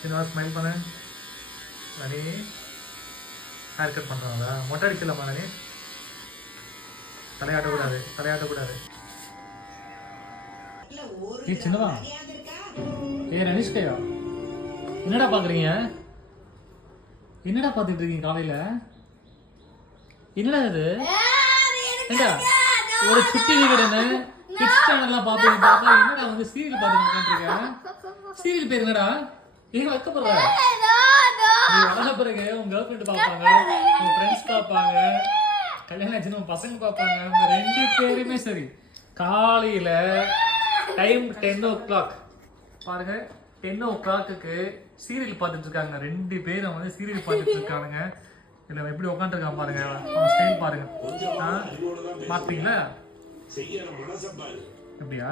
சின்ன ஸ்மைல் பண்ண நனி. ஹேர் கட் பண்றாங்களா? மொட்டை அடிக்கலாமா நனி? தலையாட்டக்கூடாது, தலையாட்டக்கூடாது. ஏ சின்னதா, ஏ ரனிஷ்கையா, என்னடா பாக்குறீங்க? என்னடா பாத்துட்டு இருக்கீங்க காலையில? என்னடா இது? ஏண்டா ஒரு சுட்டி வீடுன்னு கிட்ஸ் சேனல்லாம் பாப்பீங்க, பார்த்தா என்னடா வந்து சீரியல் பார்த்துட்டு உட்காந்துருக்க? சீரியல் பேர் என்னடா? ஏன் வைக்கப்படுற? நீ வளர்ந்த பிறகு உங்க கேர்ள் ஃப்ரெண்ட் பார்ப்பாங்க, உங்க ஃப்ரெண்ட்ஸ் பார்ப்பாங்க, கல்யாணம் ஆச்சுன்னு உங்க பசங்க பார்ப்பாங்க. உங்க 2 பேருமே சரி காலையில டைம் 10 o'clock பாருங்க. 10 o'clock சீரியல் பார்த்துட்டு இருக்காங்க. 2 பேரும் வந்து சீரியல் பார்த்துட்டு இருக்கானுங்க. இதுல எப்படி உட்காந்துருக்கான் பாருங்க, அவன் ஸ்டைல் பாருங்க. பாத்தீங்களா? அப்படியா?